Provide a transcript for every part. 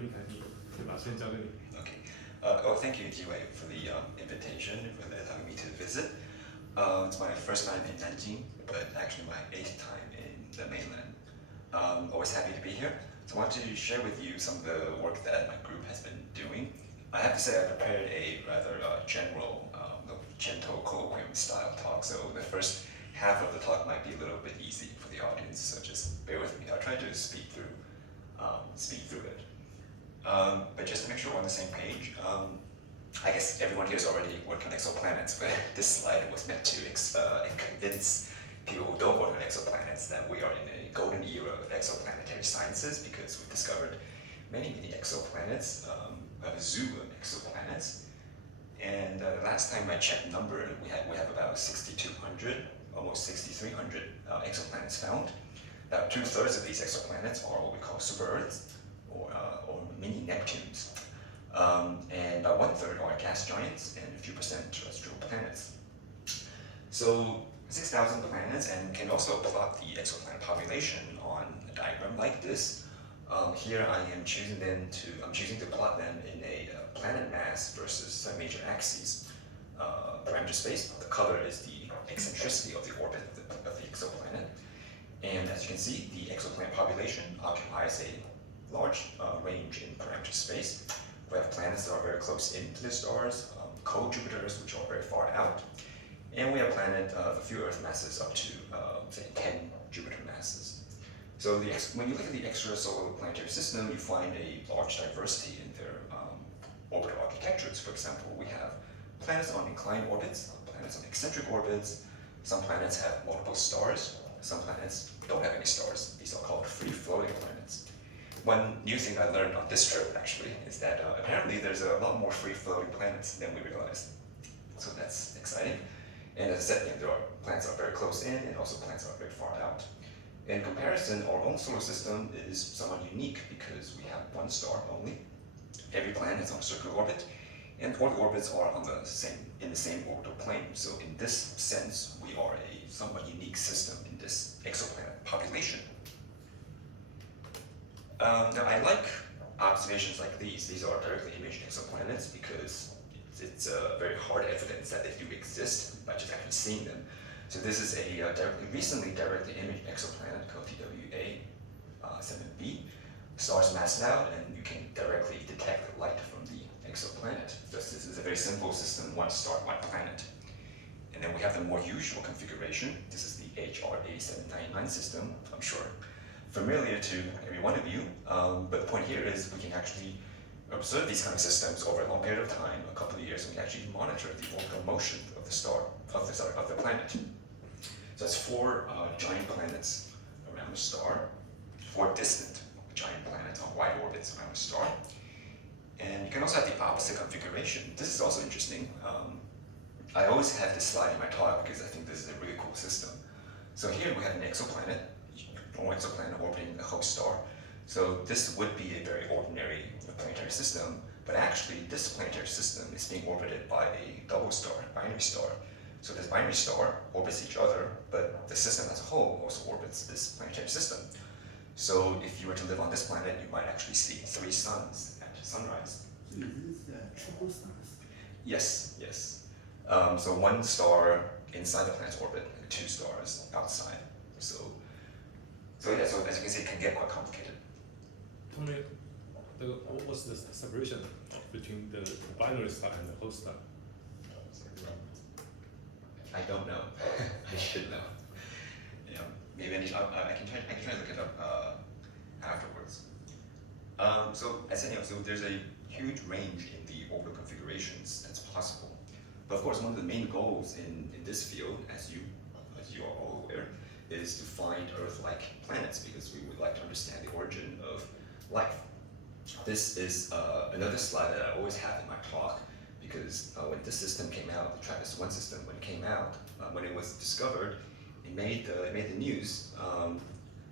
厉害，你对吧？先交给你。Okay. Thank you, Jiwei, for the invitation, for allowing me to visit. It's my first time in Nanjing, but actually my 8th time in the mainland. Always happy to be here. So I want to share with you some of the work that my group has been doing. I have to say I prepared a rather general, gentle colloquium style talk, so the first half of the talk might be a little bit easy for the audience, so just bear with me. I'll try to speed through it. But just to make sure we're on the same page, I guess everyone here is already working on exoplanets, but this slide was meant to convince people who don't work on exoplanets that we are in a golden era of exoplanetary sciences because we've discovered many exoplanets. We have a zoo of exoplanets. And the last time I checked number, we have about 6,200, almost 6,300 exoplanets found. About 2/3 of these exoplanets are what we call super-Earths, or mini Neptunes. And about 1/3 are gas giants, and a few percent terrestrial planets. So 6,000 planets, and can also plot the exoplanet population on a diagram like this. Here I'm choosing to plot them in a planet mass versus some major axes parameter space. The color is the eccentricity of the orbit of the exoplanet. And as you can see, the exoplanet population occupies a large range in parameter space. We have planets that are very close in to the stars, cold Jupiters, which are very far out. And we have planets of a few Earth masses up to, say, 10 Jupiter masses. So when you look at the extrasolar planetary system, you find a large diversity in their orbital architectures. For example, we have planets on inclined orbits, planets on eccentric orbits. Some planets have multiple stars. Some planets don't have any stars. These are called free-floating planets. One new thing I learned on this trip, actually, is that apparently there's a lot more free-floating planets than we realized. So that's exciting. And as I said, planets are very close in, and also planets are very far out. In comparison, our own solar system is somewhat unique because we have one star only. Every planet is on a circular orbit, and all the orbits are in the same orbital plane. So in this sense, we are a somewhat unique system in this exoplanet population. Now, I like observations like these. These are directly imaged exoplanets because it's very hard evidence that they do exist by just actually seeing them. So this is a recently directly imaged exoplanet called TWA-7b. Stars massed out, and you can directly detect light from the exoplanet. This is a very simple system, one star, one planet. And then we have the more usual configuration. This is the HRA799 system, I'm sure familiar to every one of you. But the point here is we can actually observe these kind of systems over a long period of time, a couple of years, and we can actually monitor the orbital motion of the planet. So that's 4 giant planets around the star, 4 distant giant planets on wide orbits around the star. And you can also have the opposite configuration. This is also interesting. I always have this slide in my talk because I think this is a really cool system. So here we have an exoplanet, orbiting a host star. So this would be a very ordinary planetary system, but actually this planetary system is being orbited by a double star, binary star. So this binary star orbits each other, but the system as a whole also orbits this planetary system. So if you were to live on this planet, you might actually see 3 suns at sunrise. So is this triple stars? Yes. So 1 star inside the planet's orbit and 2 stars outside. So as you can see, it can get quite complicated. Tell me, what's the separation between the binary star and the host star? I don't know. I should know. Maybe I can try to look it up afterwards. So as I said, so there's a huge range in the orbital configurations that's possible. But of course, one of the main goals in this field, as you are all aware, is to find Earth-like planets because we would like to understand the origin of life. This is another slide that I always have in my talk because when this system came out, the TRAPPIST-1 system, when it came out, when it was discovered, it made the news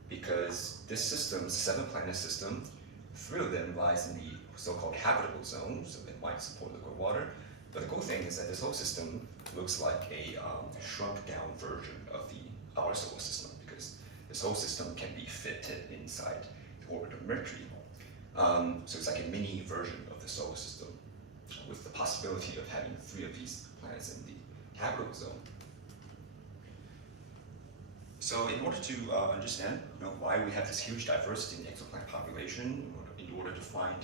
because this system, 7-planet system, 3 of them lies in the so-called habitable zone, so it might support liquid water. But the cool thing is that this whole system looks like a shrunk-down version of our solar system because this whole system can be fitted inside the orbit of Mercury. So it's like a mini version of the solar system, with the possibility of having 3 of these planets in the habitable zone. So in order to understand why we have this huge diversity in exoplanet population, in order to find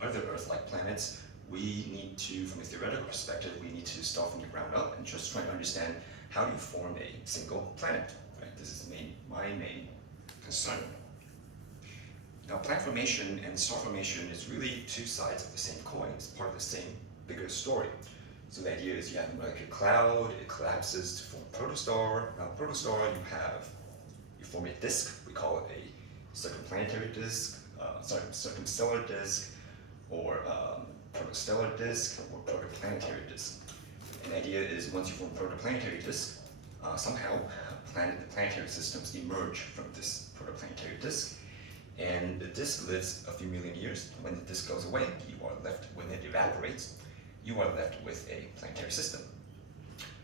other Earth-like planets, we need to, from a theoretical perspective, we need to start from the ground up and just try to understand how do you form a single planet. Right? This is my main concern. Now, planet formation and star formation is really 2 sides of the same coin. It's part of the same bigger story. So the idea is you have like a cloud, it collapses to form a protostar. Now, protostar, you form a disk. We call it a circumplanetary disk, circumstellar disk, or protostellar disk, or protoplanetary disk. And the idea is once you form a protoplanetary disk, somehow the planetary systems emerge from this protoplanetary disk. And the disk lives a few million years. When the disk goes away, when it evaporates, you are left with a planetary system.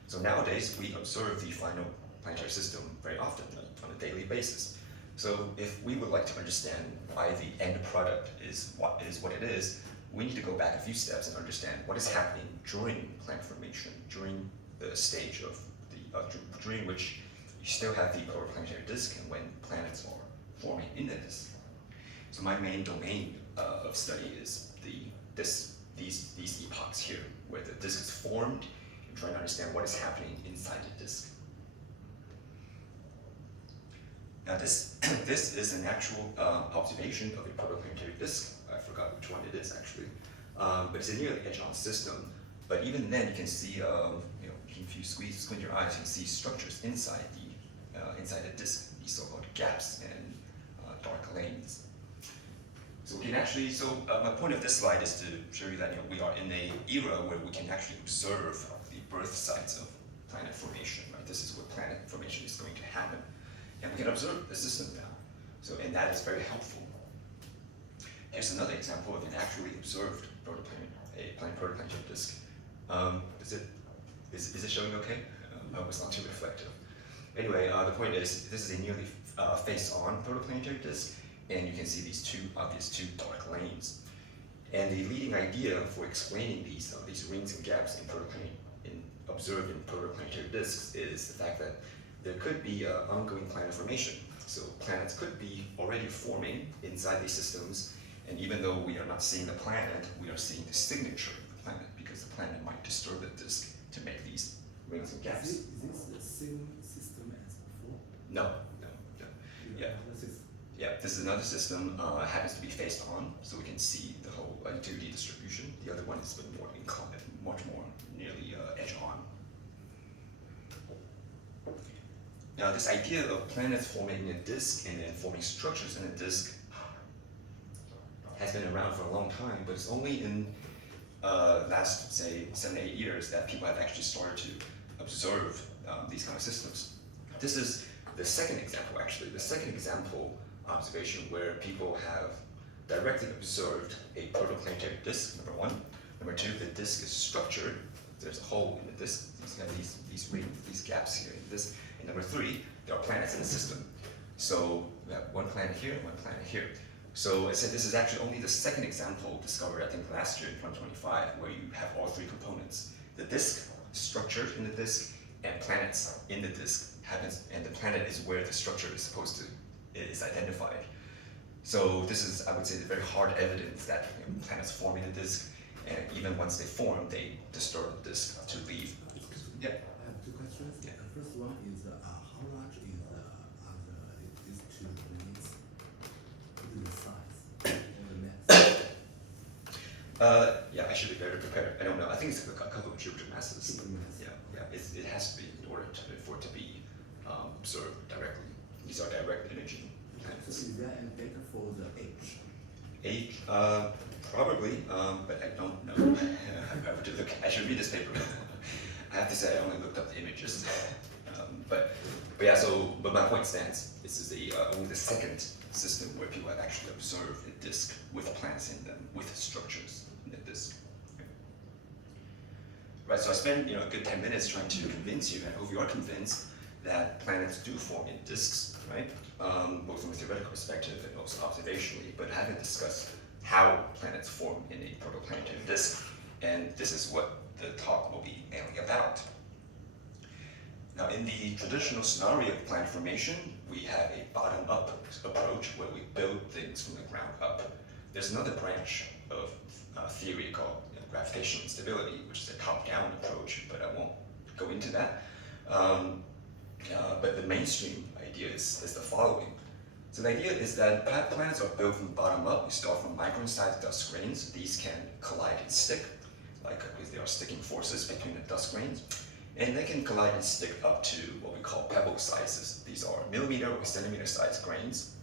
So nowadays, we observe the final planetary system very often on a daily basis. So if we would like to understand why the end product is what it is, we need to go back a few steps and understand what is happening during planet formation, during the stage of during which you still have the protoplanetary disk and when planets are forming in the disk. So my main domain of study is these epochs here, where the disk is formed, and trying to understand what is happening inside the disk. Now this is an actual observation of a protoplanetary disk. I forgot which one it is actually, but it's a nearly edge-on system. But even then, you can see, if you squint your eyes, you can see structures inside the disk, these so-called gaps and dark lanes. So we can actually, my point of this slide is to show you that we are in an era where we can actually observe the birth sites of planet formation. Right? This is where planet formation is going to happen, and we can observe the system now. And that is very helpful. Here's another example of an actually observed protoplanetary disk. Is it showing okay? I hope it's not too reflective. Anyway, the point is, this is a nearly face-on protoplanetary disk, and you can see these 2 dark lanes. And the leading idea for explaining these rings and gaps observed in protoplanetary disks is the fact that there could be ongoing planet formation. So planets could be already forming inside these systems, and even though we are not seeing the planet, we are seeing the signature of the planet, because the planet might disturb the disk to make these rings and gaps. Is this the same system as before? No. Yeah, this is another system, happens to be faced on, so we can see the whole activity distribution. The other one is a bit more inclined, much more nearly edge on. Now, this idea of planets forming in a disk and then forming structures in a disk has been around for a long time, but it's only in last, say, 7 to 8 years that people have actually started to observe these kind of systems. This is the second example, actually. The second example observation where people have directly observed a protoplanetary disk, number 1. Number 2, the disk is structured. There's a hole in the disk. You have these rings, these gaps here in this. And number 3, there are planets in the system. So we have one planet here, one planet here. So I said this is actually only the second example discovered, I think, last year in 2025, where you have all 3 components. The disk, structured in the disk, and planets in the disk and the planet is where the structure is identified. So this is, I would say, the very hard evidence that planets form in the disk, and even once they form, they disturb the disk to leave. Yeah. I have 2 questions. Yeah. The first one is how large is these 2 rings? What is the size or the mass? Yeah, I should be better prepared. I don't know. I think it's a couple of Jupiter masses. Jupiter mass. Yeah. It has to be in order for it to be observed directly. These are direct imaging So planets. is there any data for the age? Age, probably, but I don't know. I should read this paper. I have to say I only looked up the images. But my point stands. This is only the second system where people have actually observed a disk with planets in them, with structures in the disk. Right, so I spent a good 10 minutes trying to convince you, and I hope you are convinced, that planets do form in disks, right? Both from a theoretical perspective and also observationally, but I haven't discussed how planets form in a protoplanetary disk, and this is what the talk will be mainly about. Now, in the traditional scenario of planet formation, we have a bottom-up approach where we build things from the ground up. There's another branch of theory called gravitational instability, which is a top-down approach, but I won't go into that. But the mainstream idea is the following. So the idea is that planets are built from the bottom up. We start from micron-sized dust grains. These can collide and stick, because there are sticking forces between the dust grains. And they can collide and stick up to what we call pebble sizes. These are millimeter or centimeter sized grains.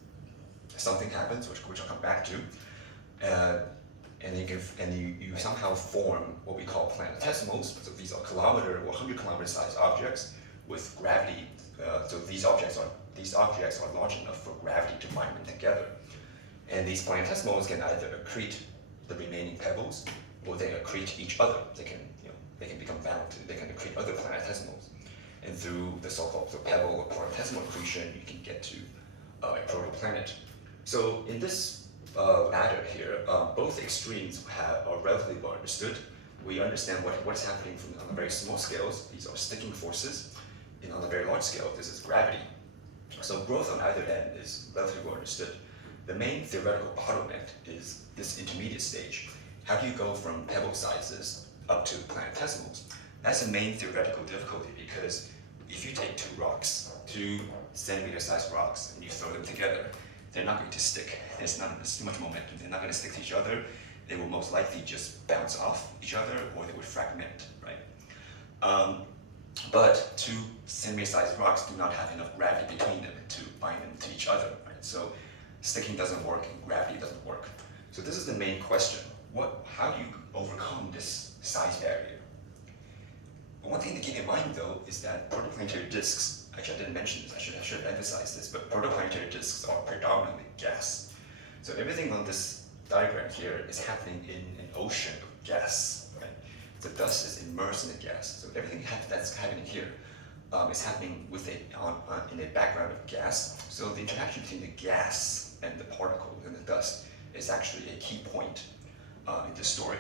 Something happens, which I'll come back to. And you somehow form what we call planetesimals. So these are kilometer or 100-kilometer sized objects with gravity. So these objects are large enough for gravity to bind them together. And these planetesimals can either accrete the remaining pebbles, or they accrete each other. They can become bound to, they can accrete other planetesimals. And through the so-called pebble or planetesimal accretion, you can get to a protoplanet. So in this ladder here, both extremes are relatively well understood. We understand what's happening on the very small scales. These are sticking forces. And on the very large scale, this is gravity. So growth on either end is relatively well understood. The main theoretical bottleneck is this intermediate stage. How do you go from pebble sizes up to planetesimals? That's the main theoretical difficulty, because if you take two centimeter-sized rocks, and you throw them together, they're not going to stick. There's not too much momentum. They're not going to stick to each other. They will most likely just bounce off each other, or they would fragment, right? But two centimeter-sized rocks do not have enough gravity between them to bind them to each other, right? So sticking doesn't work and gravity doesn't work. So this is the main question. How do you overcome this size barrier? But one thing to keep in mind, though, is that protoplanetary disks, actually I didn't mention this, I should emphasize this, but protoplanetary disks are predominantly gas. So everything on this diagram here is happening in an ocean of gas, right? The dust is immersed in the gas. So everything that's happening here is happening in a background of gas. So the interaction between the gas and the particles and the dust is actually a key point in this story.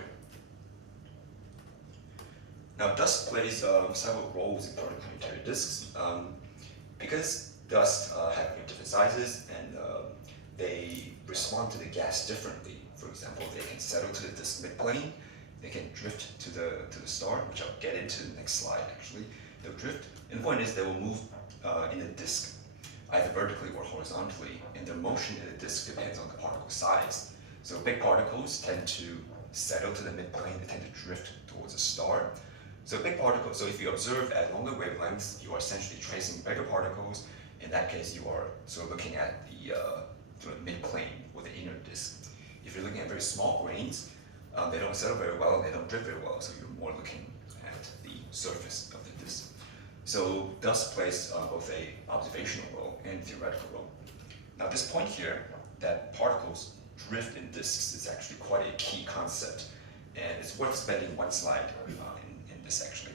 Now, dust plays several roles in protoplanetary disks. Because dust have different sizes and they respond to the gas differently. For example, they can settle to the disk midplane. They can drift to the star, which I'll get into in the next slide, actually. They'll drift. And the point is they will move in the disk, either vertically or horizontally, and their motion in the disk depends on the particle size. So big particles tend to settle to the midplane, they tend to drift towards a star. So big particles, so if you observe at longer wavelengths, you are essentially tracing bigger particles. In that case, you are sort of looking at the sort of midplane or the inner disk. If you're looking at very small grains, they don't settle very well, they don't drift very well, so you're more looking at the surface of the disk. So dust plays both an observational role and theoretical role. Now this point here, that particles drift in disks, is actually quite a key concept, and it's worth spending one slide in this actually.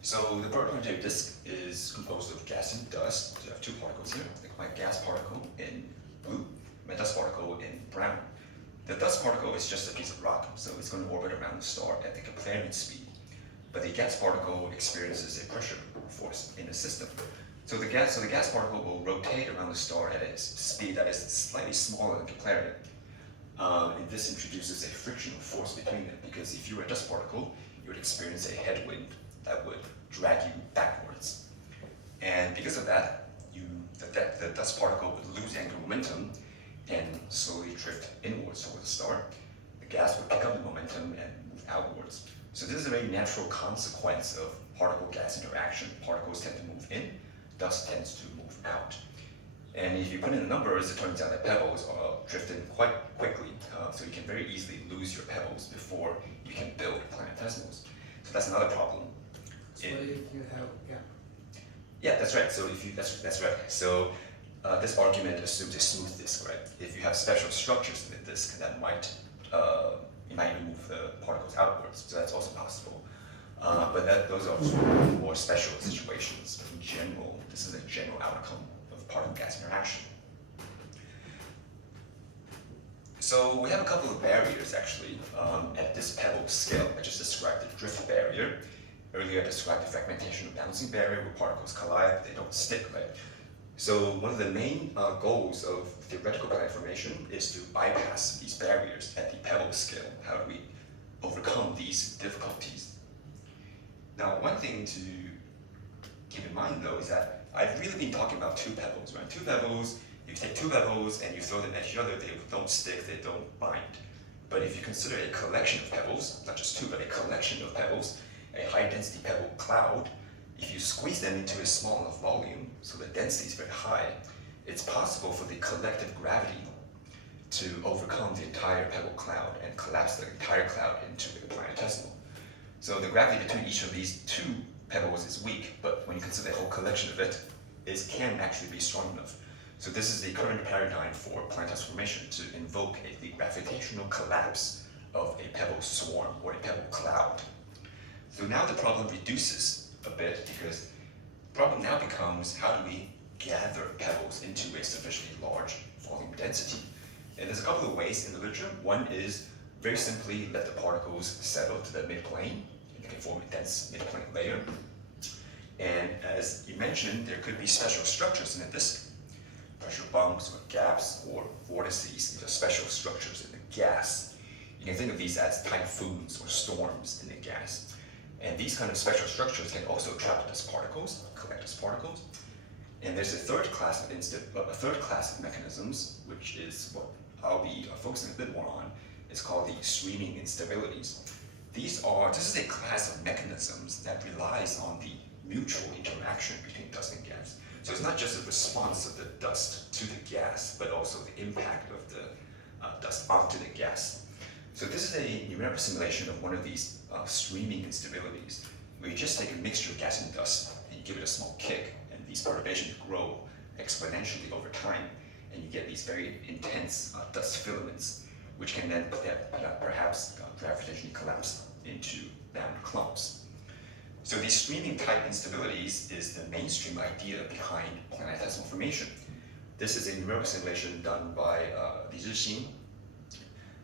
So the protoplanetary disk is composed of gas and dust. So you have two particles here, my gas particle in blue, my dust particle in brown. The dust particle is just a piece of rock, so it's going to orbit around the star at the Keplerian speed. But the gas particle experiences a pressure force in the system. So the gas particle will rotate around the star at a speed that is slightly smaller than Keplerian. And this introduces a frictional force between them, because if you were a dust particle, you would experience a headwind that would drag you backwards. And because of that, the dust particle would lose angular momentum and slowly drift inwards towards the star. The gas would pick up the momentum and move outwards. So this is a very natural consequence of particle-gas interaction. Particles tend to move in, dust tends to move out. And if you put in the numbers, it turns out that pebbles are drifting quite quickly, so you can very easily lose your pebbles before you can build planetesimals. So that's another problem. So if you have a gap. Yeah, that's right. So that's right. So this argument assumes a smooth disk, right? If you have special structures in the disk, that might you might move the particles outwards. So that's also possible. But those are more special situations. In general, this is a general outcome of particle-gas interaction. So we have a couple of barriers actually at this pebble scale. I just described the drift barrier. Earlier I described the fragmentation of bouncing barrier where particles collide, they don't stick, right? So one of the main goals of theoretical planet formation is to bypass these barriers at the pebble scale. How do we overcome these difficulties? Now, one thing to keep in mind though is that I've really been talking about two pebbles, right? Two pebbles, you take two pebbles and you throw them at each other, they don't stick, they don't bind. But if you consider a collection of pebbles, not just two, but a collection of pebbles, a high density pebble cloud, if you squeeze them into a small enough volume, so the density is very high, it's possible for the collective gravity to overcome the entire pebble cloud and collapse the entire cloud into a planetesimal. So the gravity between each of these two pebbles is weak, but when you consider the whole collection of it, it can actually be strong enough. So this is the current paradigm for planetesimal formation, to invoke the gravitational collapse of a pebble swarm or a pebble cloud. So now the problem reduces a bit, because the problem now becomes how do we gather pebbles into a sufficiently large volume density? And there's a couple of ways in the literature. One is very simply let the particles settle to the midplane. You can form a dense midplane layer. And as you mentioned, there could be special structures in the disk, pressure bumps or gaps or vortices. These are special structures in the gas. You can think of these as typhoons or storms in the gas. And these kind of special structures can also trap dust particles, collect dust particles. And there's a third class of mechanisms, which is what I'll be focusing a bit more on. It's called the streaming instabilities. This is a class of mechanisms that relies on the mutual interaction between dust and gas. So it's not just a response of the dust to the gas, but also the impact of the dust onto the gas. So this is a numerical simulation of one of these streaming instabilities, where you just take a mixture of gas and dust and you give it a small kick, and these perturbations grow exponentially over time, and you get these very intense dust filaments, which can then perhaps gravitationally collapse into bound clumps. So these streaming type instabilities is the mainstream idea behind planetesimal formation. This is a numerical simulation done by Li Zhixin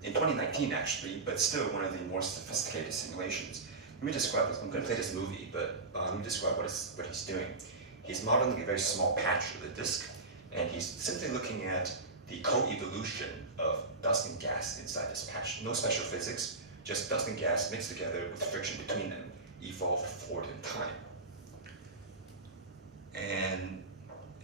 in 2019 actually, but still one of the more sophisticated simulations. Let me describe this. I'm going to play this movie, but let me describe what he's doing. He's modeling a very small patch of the disk, and he's simply looking at the co-evolution of dust and gas inside this patch. No special physics, just dust and gas mixed together with friction between them, evolve forward in time. And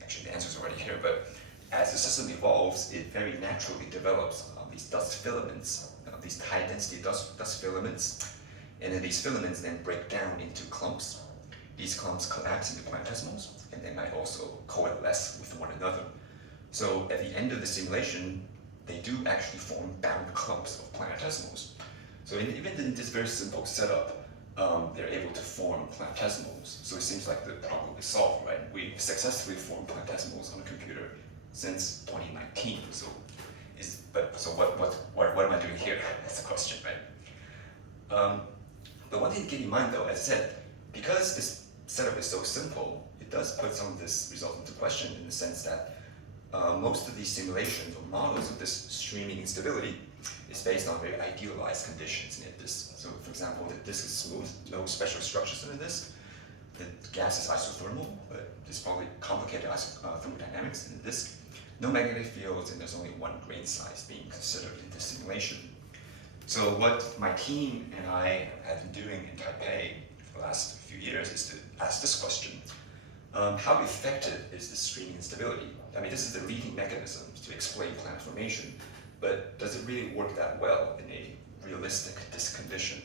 actually the answer's already here, but as the system evolves, it very naturally develops these dust filaments, these high density dust filaments, and then these filaments then break down into clumps. These clumps collapse into planetesimals, and they might also coalesce with one another. So at the end of the simulation, they do actually form bound clumps of planetesimals. So even in this very simple setup, they're able to form planetesimals. So it seems like the problem is solved, right? We've successfully formed planetesimals on a computer since 2019. So what am I doing here? That's the question, right? But one thing to keep in mind though, as I said, because this setup is so simple, it does put some of this result into question in the sense that most of these simulations or models of this streaming instability is based on very idealized conditions in a disk. So for example, the disk is smooth, no special structures in the disk. The gas is isothermal, but there's probably complicated thermodynamics in the disk. No magnetic fields, and there's only one grain size being considered in this simulation. So what my team and I have been doing in Taipei for the last few years is to ask this question. How effective is this streaming instability? I mean, this is the leading mechanism to explain planet formation, but does it really work that well in a realistic disk condition?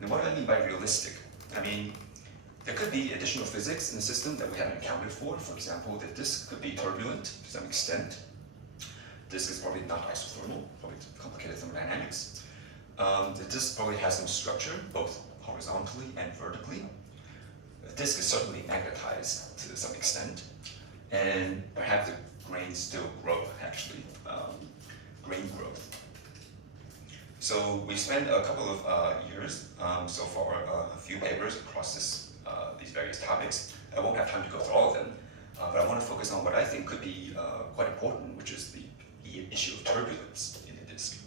And what do I mean by realistic? I mean, there could be additional physics in the system that we haven't accounted for. For example, the disk could be turbulent to some extent. Disk is probably not isothermal, probably complicated thermodynamics. The disk probably has some structure, both horizontally and vertically. The disk is certainly magnetized to some extent, and perhaps the grains still grow, actually, grain growth. So we spent a couple of years so far, a few papers across these various topics. I won't have time to go through all of them, but I want to focus on what I think could be quite important, which is the issue of turbulence in the disk.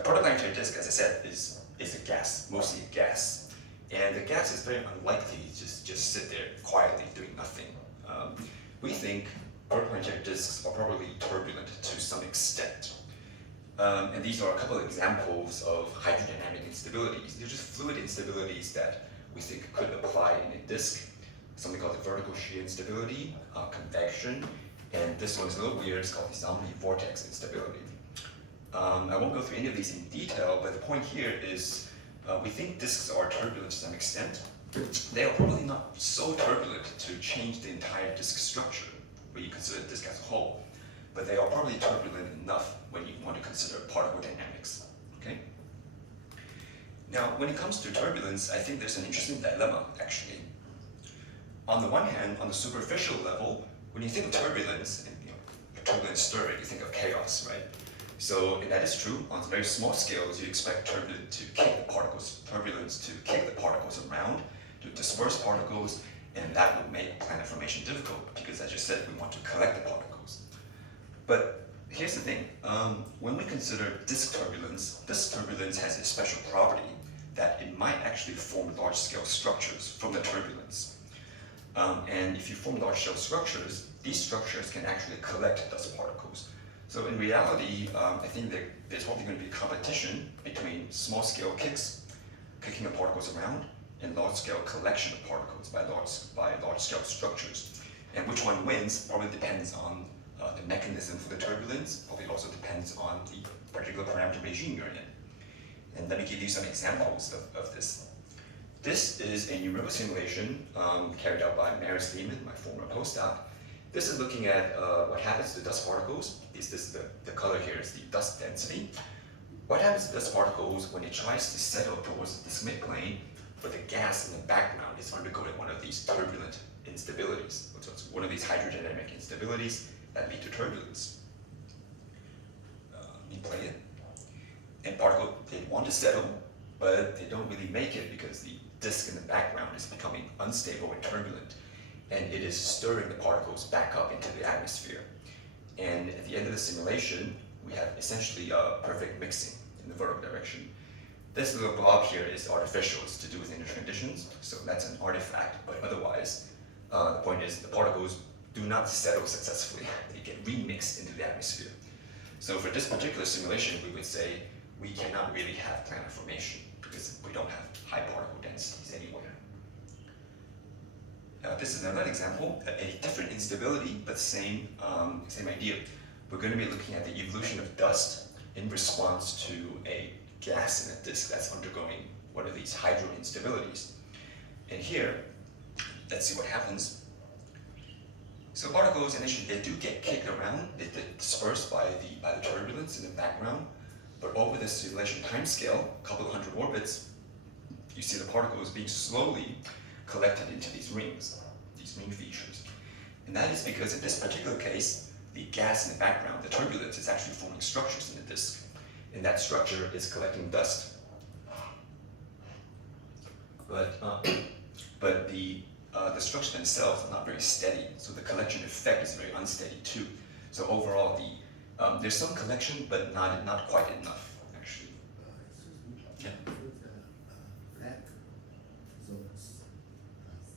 A protoplanetary disk, as I said, is a gas, mostly a gas. And the gas is very unlikely to just sit there quietly doing nothing. We think protoplanetary disks are probably turbulent to some extent. And these are a couple of examples of hydrodynamic instabilities. They're just fluid instabilities that we think could apply in a disk. Something called the vertical shear instability, convection, and this one's a little weird, it's called the Zomby vortex instability. I won't go through any of these in detail, but the point here is we think disks are turbulent to some extent. They are probably not so turbulent to change the entire disk structure when you consider the disk as a whole, but they are probably turbulent enough when you want to consider particle dynamics. Okay? Now, when it comes to turbulence, I think there's an interesting dilemma, actually. On the one hand, on the superficial level, when you think of turbulence, and a turbulent stir, you think of chaos, right? So, and that is true. On very small scales, you expect turbulence to kick the particles around, to disperse particles, and that would make planet formation difficult because, as I said, we want to collect the particles. But here's the thing: when we consider disk turbulence has a special property that it might actually form large-scale structures from the turbulence. And if you form large-scale structures, these structures can actually collect dust particles. So in reality, I think there's probably going to be a competition between small-scale kicking the particles around, and large-scale collection of particles by large-scale structures. And which one wins probably depends on the mechanism for the turbulence, probably also depends on the particular parameter regime you're in. And let me give you some examples of this. This is a numerical simulation carried out by Maris Lehman, my former postdoc. This is looking at what happens to dust particles. The color here is the dust density. What happens to dust particles when it tries to settle towards the disk midplane, but the gas in the background is undergoing one of these turbulent instabilities. So it's one of these hydrodynamic instabilities that lead to turbulence. Let me play it. And particles, they want to settle, but they don't really make it because the disk in the background is becoming unstable and turbulent, and it is stirring the particles back up into the atmosphere. And at the end of the simulation, we have essentially perfect mixing in the vertical direction. This little blob here is artificial, it's to do with inner conditions, so that's an artifact, but otherwise, the point is the particles do not settle successfully, they get remixed into the atmosphere. So for this particular simulation, we would say we cannot really have planet formation because we don't have high particle densities anywhere. This is another example, a different instability, but same idea. We're going to be looking at the evolution of dust in response to a gas in a disk that's undergoing one of these hydro instabilities. And here, let's see what happens. So particles initially, they do get kicked around, they get dispersed by the turbulence in the background, but over the simulation timescale, a couple of hundred orbits, you see the particles being slowly collected into these rings, these ring features. And that is because in this particular case, the gas in the background, the turbulence, is actually forming structures in the disk. And that structure is collecting dust. But the structures themselves are not very steady, so the collection effect is very unsteady too. So overall, there's some collection, but not quite enough, actually. Excuse me. Yeah. The black zones,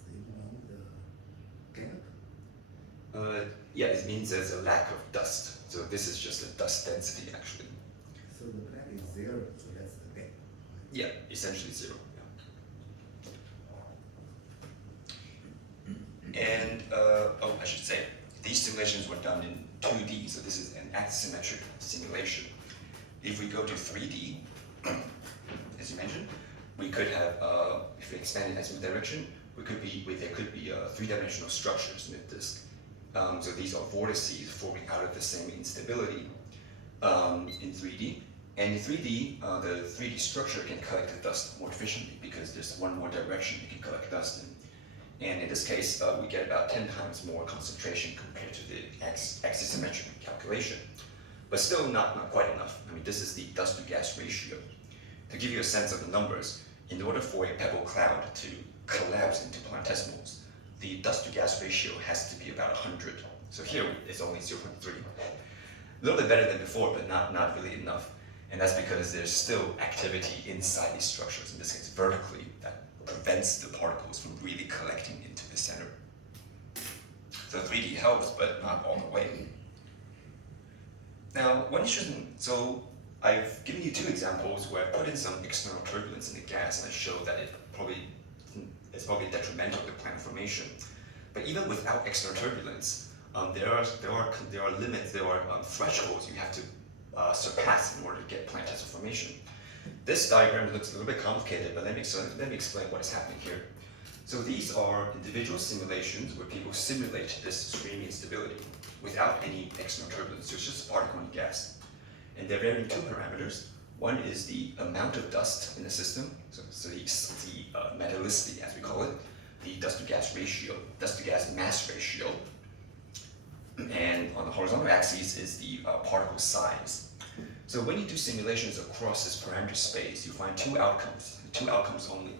they mean the gap? Yeah, it means there's a lack of dust. So this is just a dust density, actually. So the black is 0, so that's the gap. Yeah, essentially 0. Yeah. And I should say, these simulations were done in 2D, so this is an axisymmetric simulation. If we go to 3D, as you mentioned, we could have, if we expand in azimuth direction, there could be 3-dimensional structures in the disk. So these are vortices forming out of the same instability in 3D. And in 3D, the 3D structure can collect the dust more efficiently because there's one more direction you can collect dust in. And in this case, we get about 10 times more concentration compared to the axisymmetric calculation. But still not quite enough. I mean, this is the dust to gas ratio. To give you a sense of the numbers, in order for a pebble cloud to collapse into planetesimals, the dust to gas ratio has to be about 100. So here it's only 0.3. A little bit better than before, but not really enough. And that's because there's still activity inside these structures, in this case vertically, that prevents the particles from really collecting into the center. So 3D helps, but not all the way. Now, one interesting, so I've given you two examples where I put in some external turbulence in the gas, and I showed that it's probably detrimental to planet formation. But even without external turbulence, there are limits, there are thresholds you have to surpass in order to get planet tensor formation. This diagram looks a little bit complicated, but let me explain what is happening here. So these are individual simulations where people simulate this streaming instability without any external turbulence. So it's just a particle in gas. And they're varying two parameters. One is the amount of dust in the system, so the metallicity, as we call it, the dust-to-gas ratio, dust-to-gas mass ratio. And on the horizontal axis is the particle size. So when you do simulations across this parameter space, you find two outcomes only.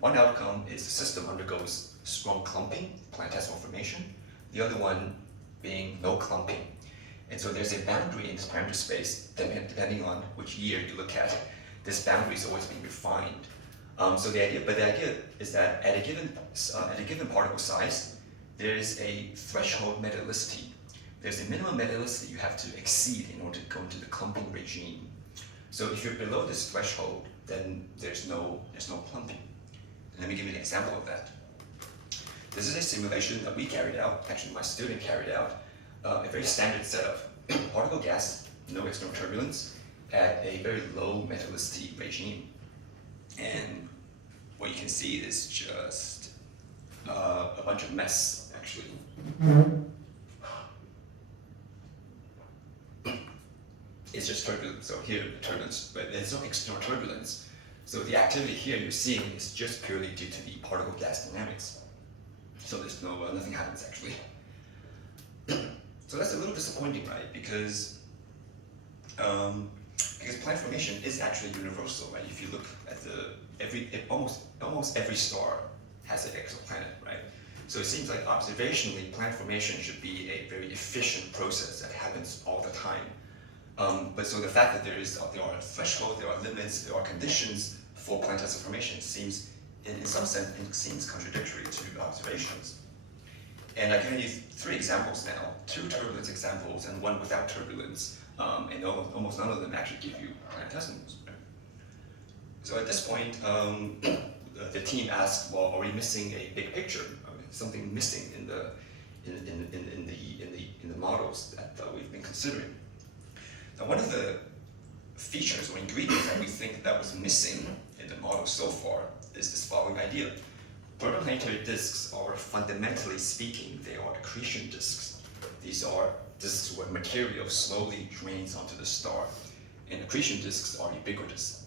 One outcome is the system undergoes strong clumping, planetesimal formation. The other one being no clumping. And so there's a boundary in this parameter space, depending on which year you look at. This boundary is always being refined. So the idea is that at a given particle size, there is a threshold metallicity. There's a minimum metallicity you have to exceed in order to go into the clumping regime. So if you're below this threshold, then there's no clumping. And let me give you an example of that. This is a simulation that we carried out, actually my student carried out, a very standard setup. Particle gas, no external turbulence, at a very low metallicity regime. And what you can see is just a bunch of mess, actually. It's just turbulence, so here the turbulence, but there's no external turbulence. So the activity here you're seeing is just purely due to the particle gas dynamics. So there's nothing happens actually. So that's a little disappointing, right? Because planet formation is actually universal, right? If you look at almost every star has an exoplanet, right? So it seems like observationally, planet formation should be a very efficient process that happens all the time. But so the fact that there are thresholds, there are limits, there are conditions for planet tensor formation seems, in some sense, it seems contradictory to observations. And I've given you three examples now, two turbulence examples and one without turbulence, and almost none of them actually give you planetesimals. Right? So at this point, the team asked, well, are we missing a big picture? Something missing in the models that we've been considering. Now, one of the features or ingredients that we think that was missing in the model so far is this following idea. Protoplanetary disks are, fundamentally speaking, they are accretion disks. These are disks where material slowly drains onto the star. And accretion disks are ubiquitous.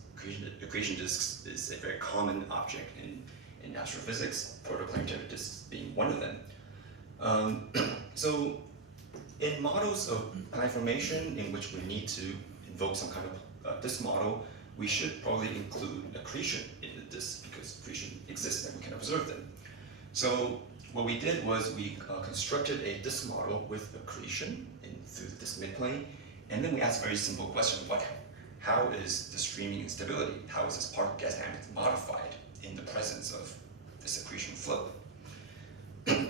Accretion disks is a very common object in astrophysics, protoplanetary disks being one of them. So in models of planet formation in which we need to invoke some kind of disk model, we should probably include accretion in the disk because accretion exists and we can observe them. So what we did was we constructed a disk model with accretion through the disk midplane, and then we asked a very simple question, how is the streaming instability? How is this particle gas dynamics modified in the presence of this accretion flow?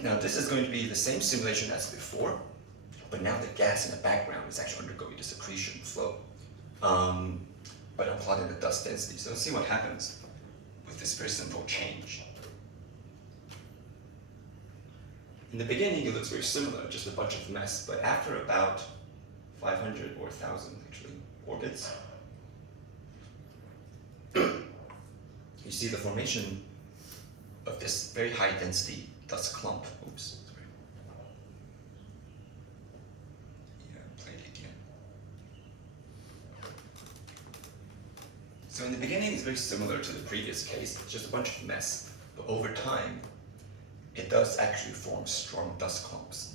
Now this is going to be the same simulation as before, but now the gas in the background is actually undergoing this accretion flow. But I'm plotting the dust density. So let's see what happens with this very simple change. In the beginning, it looks very similar, just a bunch of mess. But after about 500 or 1,000 actually orbits, you see the formation of this very high density dust clump. Oops. So in the beginning, it's very similar to the previous case, it's just a bunch of mess. But over time, it does actually form strong dust clumps.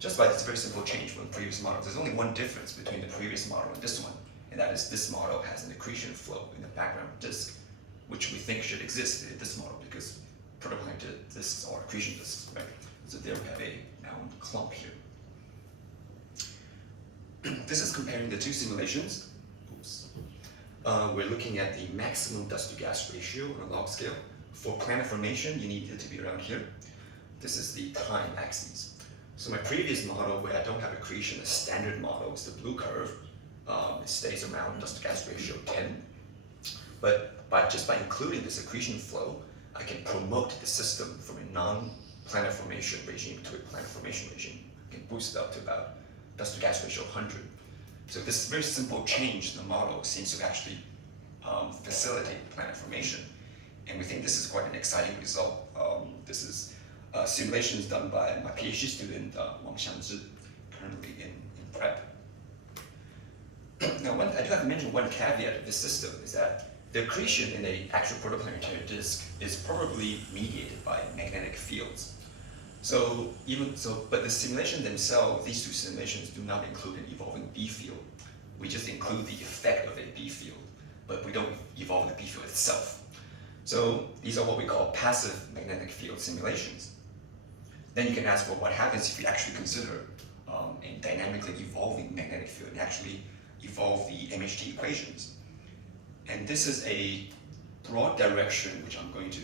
Just by this very simple change from the previous model. There's only one difference between the previous model and this one, and that is this model has an accretion flow in the background disk, which we think should exist in this model because protoplanetary disks are accretion disks, right? So there we have a bound clump here. This is comparing the two simulations. Oops. we're looking at the maximum dust to gas ratio on a log scale. For planet formation, you need it to be around here. This is the time axis. So my previous model, where I don't have accretion, a standard model, is the blue curve. It stays around dust to gas ratio 10. But just by including this accretion flow, I can promote the system from a non-planet formation regime to a planet formation regime. I can boost it up to about dust to gas ratio 100. So this very simple change in the model seems to actually facilitate planet formation. And we think this is quite an exciting result. This is simulations done by my PhD student, Wang Xiangzhi, currently in prep. Now, I do have to mention one caveat of this system is that the accretion in an actual protoplanetary disk is probably mediated by magnetic fields. But the simulation themselves, these two simulations do not include an evolving B field. We just include the effect of a B field, but we don't evolve the B field itself. So these are what we call passive magnetic field simulations. Then you can ask, well, what happens if you actually consider a dynamically evolving magnetic field and actually evolve the MHD equations? And this is a broad direction which I'm going to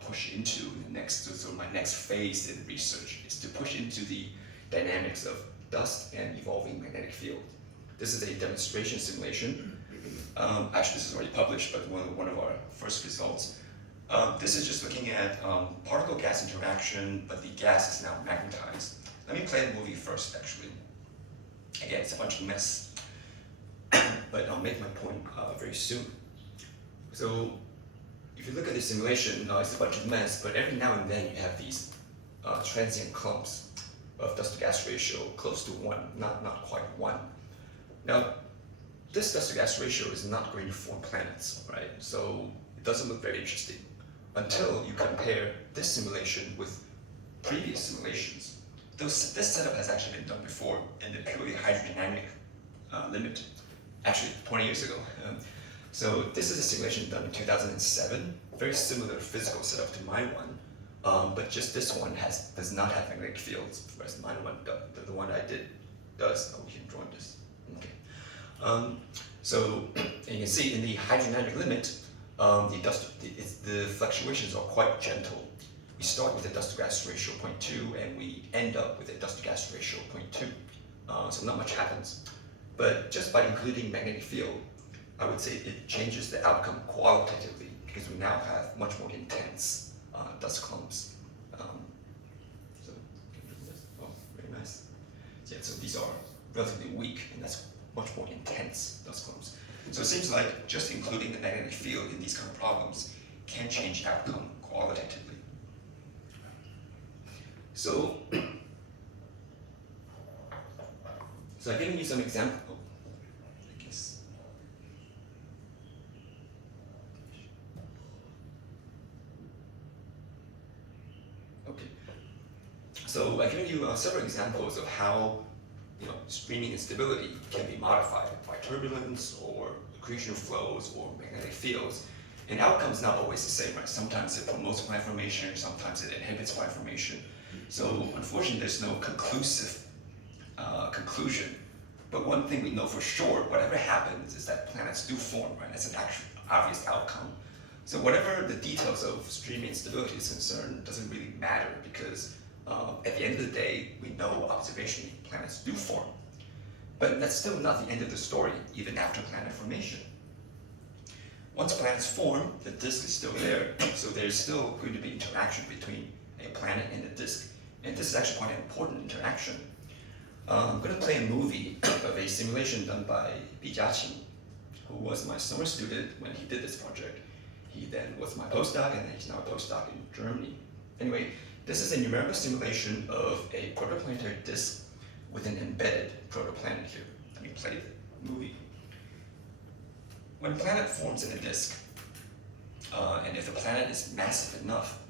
push into in the next, so my next phase in research is to push into the dynamics of dust and evolving magnetic field. This is a demonstration simulation. Actually, this is already published, but one of our first results. This is just looking at particle-gas interaction, but the gas is now magnetized. Let me play the movie first, actually. Again, it's a bunch of mess, but I'll make my point very soon. So, if you look at the simulation, it's a bunch of mess, but every now and then you have these transient clumps of dust-to-gas ratio close to 1, not quite 1. Now, this dust-to-gas ratio is not going to form planets, right? So it doesn't look very interesting until you compare this simulation with previous simulations. This setup has actually been done before in the purely hydrodynamic limit, actually 20 years ago. So this is a simulation done in 2007, very similar physical setup to my one, but just this one does not have magnetic fields, whereas mine one, the one I did does. Oh, we can draw this. Okay. So you can see in the hydrodynamic limit, the fluctuations are quite gentle. We start with a dust-to-gas ratio 0.2 and we end up with a dust-to-gas ratio 0.2. So not much happens. But just by including magnetic field, I would say it changes the outcome qualitatively because we now have much more intense dust clumps. Oh, very nice. Yeah, so these are relatively weak and that's much more intense dust clumps. So it seems like just including the magnetic field in these kind of problems can change outcome qualitatively. So I've given you some examples. I guess. Okay. So I've given you several examples of how streaming instability can be modified by turbulence or accretion flows or magnetic fields. And outcome's not always the same, right? Sometimes it promotes planet formation, sometimes it inhibits planet formation. So unfortunately, there's no conclusive conclusion. But one thing we know for sure, whatever happens is that planets do form, right? That's an actual obvious outcome. So whatever the details of streaming instability is concerned doesn't really matter because at the end of the day, we know observationally planets do form. But that's still not the end of the story, even after planet formation. Once planets form, the disk is still there, so there's still going to be interaction between a planet and a disk. And this is actually quite an important interaction. I'm going to play a movie of a simulation done by Bi Jiaqing, who was my summer student when he did this project. He then was my postdoc, and he's now a postdoc in Germany. Anyway, this is a numerical simulation of a protoplanetary disk with an embedded protoplanet here. Let me play the movie. When a planet forms in a disk, and if the planet is massive enough,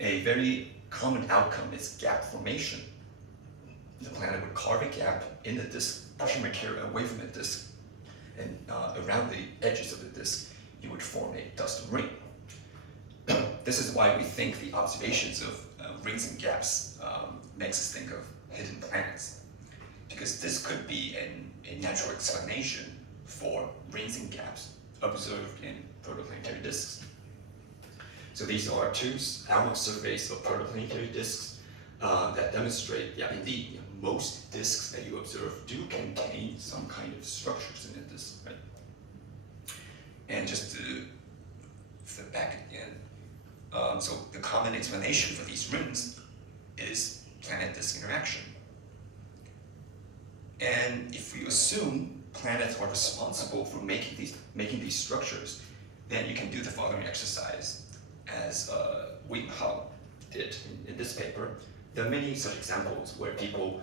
a very common outcome is gap formation. The planet would carve a gap in the disk, pushing material away from the disk, and around the edges of the disk, you would form a dust ring. This is why we think the observations of rings and gaps makes us think of hidden planets, because this could be a natural explanation for rings and gaps observed in protoplanetary disks. So these are two ALMA surveys of protoplanetary disks that demonstrate, yeah, indeed, most disks that you observe do contain some kind of structures in a disk, right? And just to flip back again, so the common explanation for these rings is planet-disk interaction. And if we assume planets are responsible for making these structures, then you can do the following exercise, as Wing Hao did in this paper. There are many such examples where people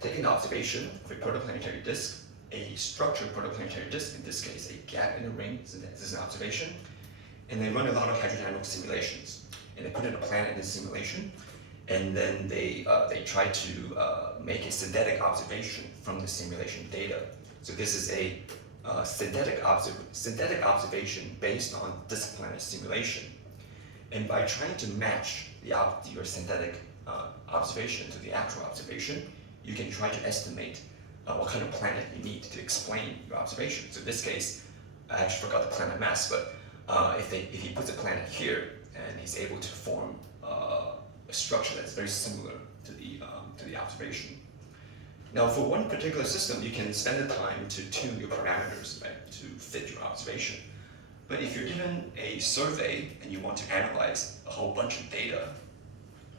take an observation of a protoplanetary disk, a structured protoplanetary disk, in this case a gap in a ring, so this is an observation, and they run a lot of hydrodynamic simulations. And they put in a planet in the simulation, and then they try to make a synthetic observation from the simulation data. So this is a synthetic observation based on disk planet simulation. And by trying to match your synthetic observation to the actual observation, you can try to estimate what kind of planet you need to explain your observation. So in this case, I actually forgot the planet mass, but if he puts a planet here and he's able to form a structure that's very similar to the observation. Now, for one particular system, you can spend the time to tune your parameters, right, to fit your observation. But if you're given a survey and you want to analyze a whole bunch of data,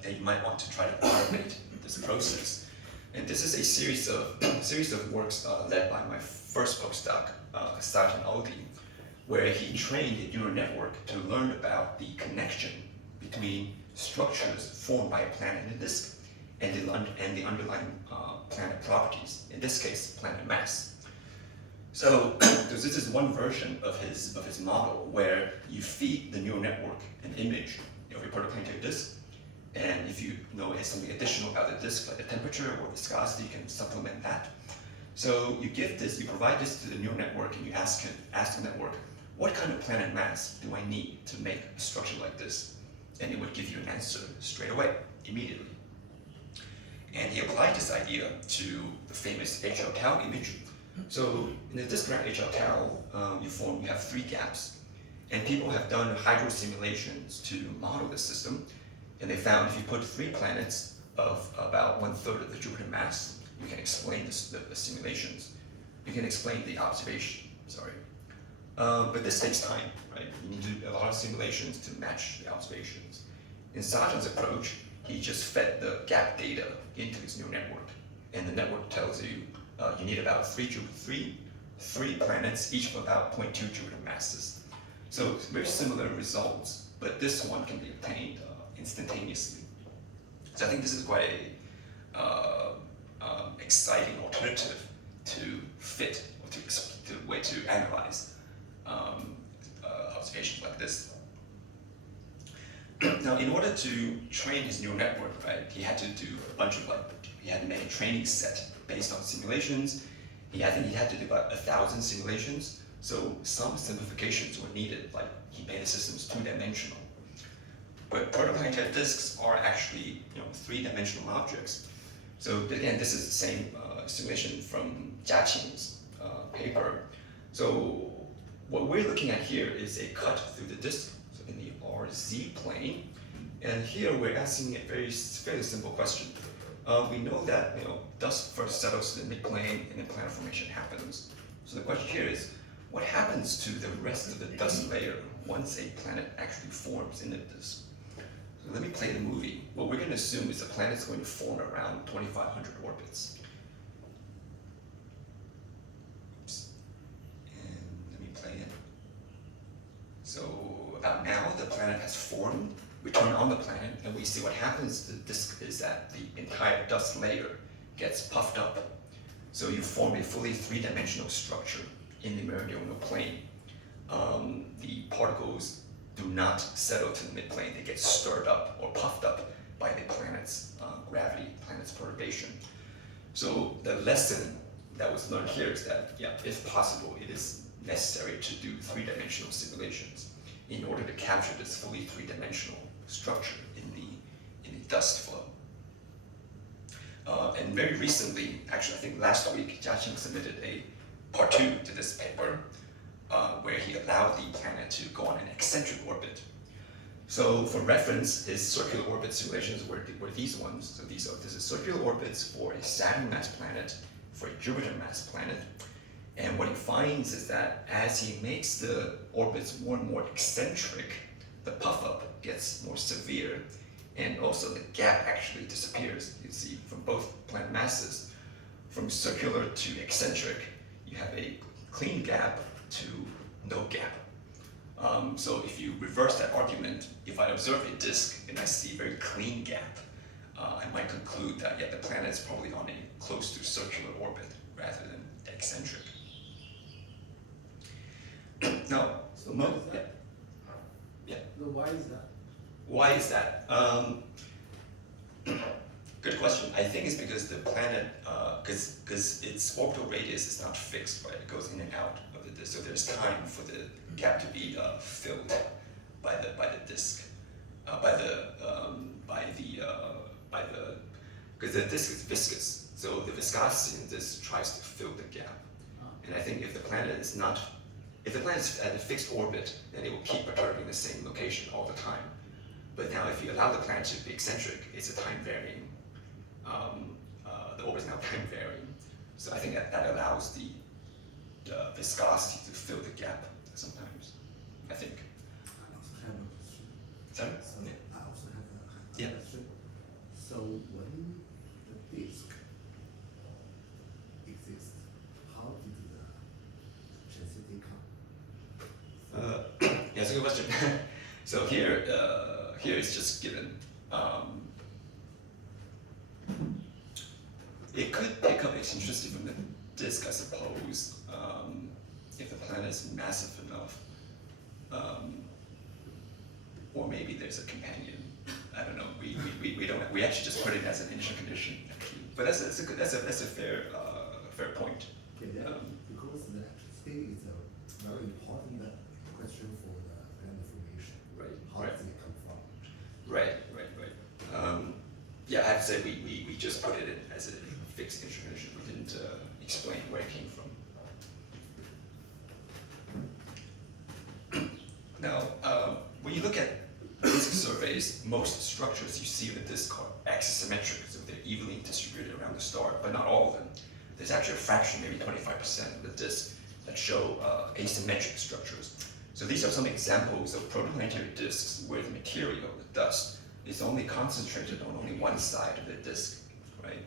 then you might want to try to automate this process. And this is a series of works led by my first postdoc, Sergeant Aldi, where he trained a neural network to learn about the connection between structures formed by a planet in a disk and the underlying planet properties, in this case, planet mass. So this is one version of his model where you feed the neural network an image of a protoplanetary disk, and if you know it has something additional about the disk, like the temperature or viscosity, you can supplement that. So you provide this to the neural network, and you ask the network, what kind of planet mass do I need to make a structure like this? And it would give you an answer straight away, immediately. And he applied this idea to the famous HL tau image. So in the disk around HL tau, you have 3 gaps. And people have done hydro simulations to model the system. And they found if you put 3 planets of about 1/3 of the Jupiter mass, you can explain the simulations. You can explain the observation, sorry. But this takes time, right? You need to do a lot of simulations to match the observations. In Sergeant's approach, he just fed the gap data into his neural network. And the network tells you you need about 3 planets, each of about 0.2 Jupiter masses. So it's very similar results, but this one can be obtained instantaneously. So I think this is quite a exciting alternative to fit, or to way to analyze observations like this. Now, in order to train his neural network, right, he had to do a bunch of he had to make a training set based on simulations. I think he had to do about 1,000 simulations. So some simplifications were needed, like he made the systems 2-dimensional. But protoplanetary disks are actually 3-dimensional objects. So again, this is the same simulation from Jiaqing's paper. So what we're looking at here is a cut through the disk, so in the RZ plane. And here we're asking a fairly simple question. We know that dust first settles to the midplane and then planet formation happens. So the question here is, what happens to the rest of the dust layer once a planet actually forms in the disk? So let me play the movie. What we're going to assume is the planet's going to form around 2,500 orbits. Oops. And let me play it. So about now, the planet has formed. We turn on the planet, and we see what happens to the disk is that the entire dust layer gets puffed up. So you form a fully 3-dimensional structure in the meridional plane. The particles do not settle to the midplane. They get stirred up or puffed up by the planet's gravity, planet's perturbation. So the lesson that was learned here is that, if possible, it is necessary to do 3-dimensional simulations in order to capture this fully 3-dimensional structure in the dust flow. And very recently, actually I think last week, Jiaqing submitted a part 2 to this paper, where he allowed the planet to go on an eccentric orbit. So for reference, his circular orbit simulations were these ones. So this is circular orbits for a Saturn-mass planet, for a Jupiter-mass planet. And what he finds is that as he makes the orbits more and more eccentric, the puff-up gets more severe, and also the gap actually disappears. You see, from both planet masses, from circular to eccentric, you have a clean gap to no gap. So if you reverse that argument, if I observe a disk and I see a very clean gap, I might conclude that the planet is probably on a close to circular orbit rather than eccentric. Now, So why is that? Yeah. So why is that? Why is that? Good question. I think it's because the planet, because its orbital radius is not fixed, right? It goes in and out of the disk, so there's time for the gap to be filled by the disk, because the disk is viscous, so the viscosity in this tries to fill the gap. And I think if the planet is at a fixed orbit, then it will keep perturbing the same location all the time. But now if you allow the planet to be eccentric, it's a time varying. The orbit is now time varying. So I think that allows the viscosity to fill the gap sometimes, I think. I also have a question. Sorry? So I also have a Yeah. question. So when the disk exists, how did the transity come? Yeah, it's a good question. So here it's just given. It could pick up eccentricity from the disk, I suppose, if the planet is massive enough, or maybe there's a companion. I don't know. We don't. We actually just put it as an initial condition, actually. But that's a fair point. Yeah, because the electricity is a very important question for the planet formation. Right. How Right. does it come from? Right. Yeah, I have to say we just put it in as a fixed instrumentation. We didn't explain where it came from. Now, when you look at disk surveys, most structures you see in the disk are axisymmetric, so they're evenly distributed around the star, but not all of them. There's actually a fraction, maybe 25% of the disk, that show asymmetric structures. So these are some examples of protoplanetary disks where the material, the dust, is only concentrated on only one side of the disk, right?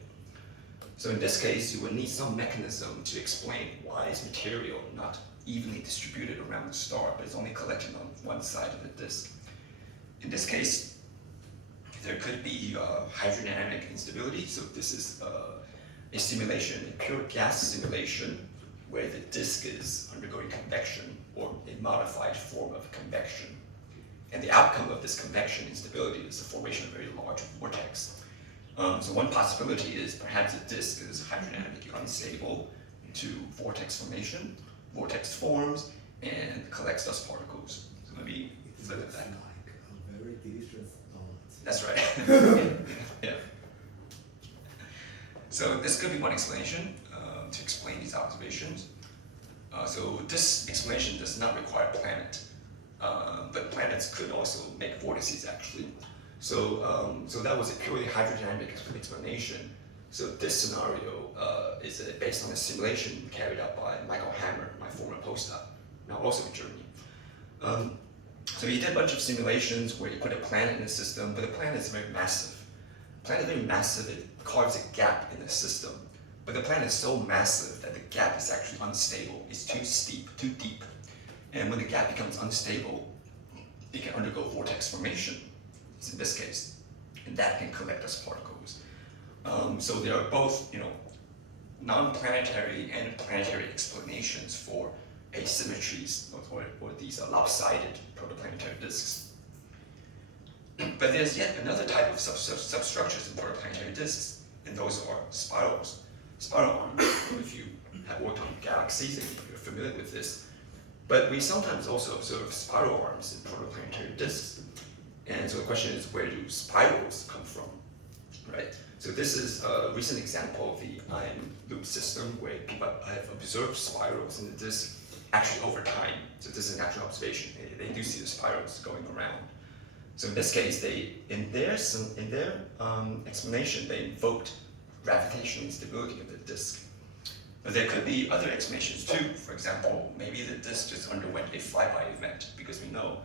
So in this case, you would need some mechanism to explain why is material not evenly distributed around the star, but it's only collected on one side of the disk. In this case, there could be hydrodynamic instability. So this is a simulation, a pure gas simulation, where the disk is undergoing convection, or a modified form of convection. And the outcome of this convection instability is the formation of a very large vortex. So one possibility is perhaps the disk is hydrodynamically unstable to vortex formation. Vortex forms and collects dust particles. So let me It flip it looks back. like a very delicious donut. That's right. Yeah. So this could be one explanation to explain these observations. So this explanation does not require a planet, but planets could also make vortices actually. So that was a purely hydrodynamic explanation. So this scenario is based on a simulation carried out by Michael Hammer, my former postdoc, now also in Germany. So he did a bunch of simulations where he put a planet in the system, but the planet is very massive. The planet is very massive, it carves a gap in the system. But the planet is so massive that the gap is actually unstable. It's too steep, too deep. And when the gap becomes unstable, it can undergo vortex formation, it's in this case, and that can collect dust particles. So there are both, non-planetary and planetary explanations for asymmetries or these lopsided protoplanetary disks. But there's yet another type of substructures in protoplanetary disks, and those are spirals. Spiral arms, if you have worked on galaxies and you're familiar with this. But we sometimes also observe spiral arms in protoplanetary disks. And so the question is, where do spirals come from, right? So this is a recent example of the ion loop system where people have observed spirals in the disk actually over time, so this is an actual observation, they do see the spirals going around. So in this case, in their explanation, they invoked gravitational instability of the disk. But there could be other explanations too. For example, maybe the disk just underwent a flyby event, because we know,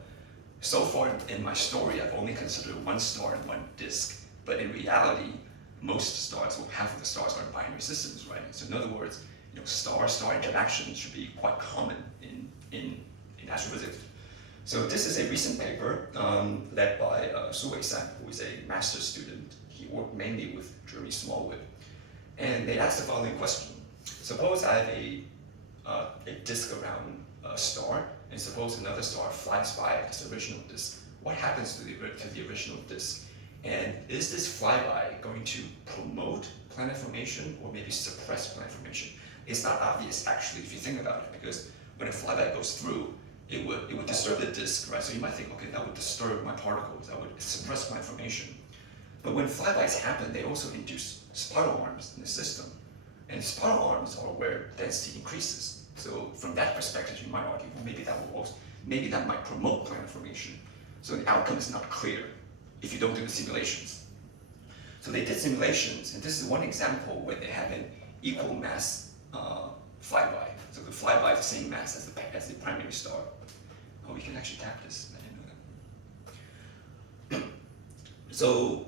so far in my story, I've only considered one star and one disk. But in reality, most stars, well, half of the stars are binary systems, right? So in other words, star-star interactions should be quite common in astrophysics. So this is a recent paper led by Su Wei-san, who is a master's student. He worked mainly with Jeremy Smallwood. And they asked the following question. Suppose I have a disk around a star, and suppose another star flies by this original disk. What happens to the original disk? And is this flyby going to promote planet formation or maybe suppress planet formation? It's not obvious actually if you think about it, because when a flyby goes through, it would disturb the disk, right? So you might think, okay, that would disturb my particles, that would suppress planet formation. But when flybys happen, they also induce spiral arms in the system. And spiral arms are where density increases. So from that perspective, you might argue, well, maybe that might promote planet formation. So the outcome is not clear if you don't do the simulations. So they did simulations, and this is one example where they have an equal mass flyby. So the flyby is the same mass as the primary star. Oh, we can actually tap this. I didn't know that. So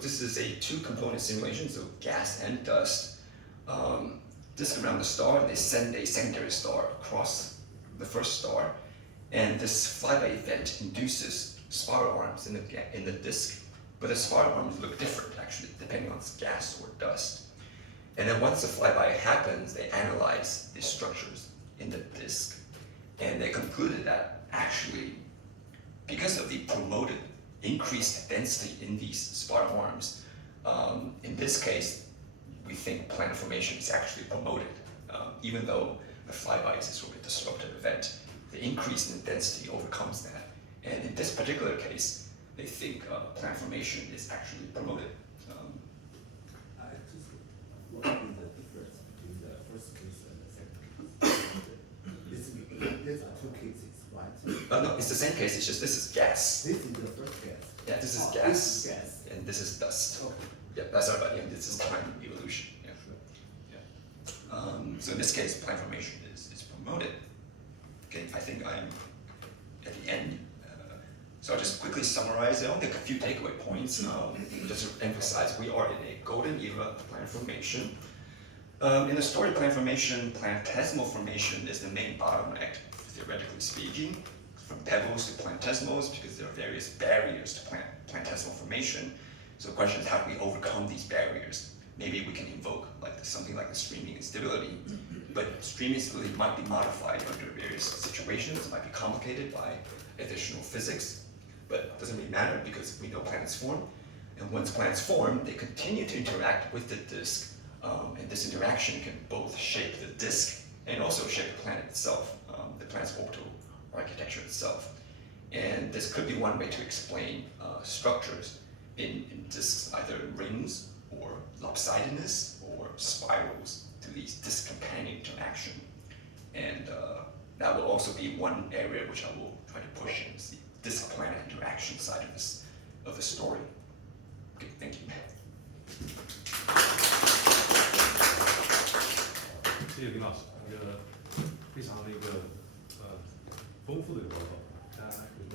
this is a two-component simulation, so gas and dust. Disk around the star, and they send a secondary star across the first star, and this flyby event induces spiral arms in the disk, but the spiral arms look different actually, depending on it's gas or dust. And then once the flyby happens, they analyze the structures in the disk, and they concluded that actually, because of the promoted increased density in these spiral arms, in this case, we think planet formation is actually promoted, even though the flyby is a sort of disruptive event. The increase in density overcomes that. And in this particular case, they think planet formation is actually promoted. What is the difference between the first case and the second case? These are two cases, right? No, it's the same case, it's just this is gas. This is the first case. Yeah, this is gas, This is gas. and this is dust. Okay. Yeah, that's our body, and this is time evolution. Yeah. So in this case, planet formation is promoted. Okay, I think I'm at the end. So I'll just quickly summarize. There are only a few takeaway points. Just to emphasize, we are in a golden era of planet formation. In the story of planet formation, planetesimal formation is the main bottleneck, theoretically speaking, from pebbles to planetesimals, because there are various barriers to planetesimal formation. So the question is, how do we overcome these barriers? Maybe we can invoke something like the streaming instability, but streaming instability might be modified under various situations. It might be complicated by additional physics, but it doesn't really matter because we know planets form. And once planets form, they continue to interact with the disk, and this interaction can both shape the disk and also shape the planet itself, the planet's orbital architecture itself. And this could be one way to explain structures in disks, either rings or lopsidedness or spirals to these disk companion interaction. And that will also be one area which I will try to push in, is the disk-planet interaction side of the story. Okay, thank you. 谢谢林老师，一个非常的丰富的一个报告，大家可以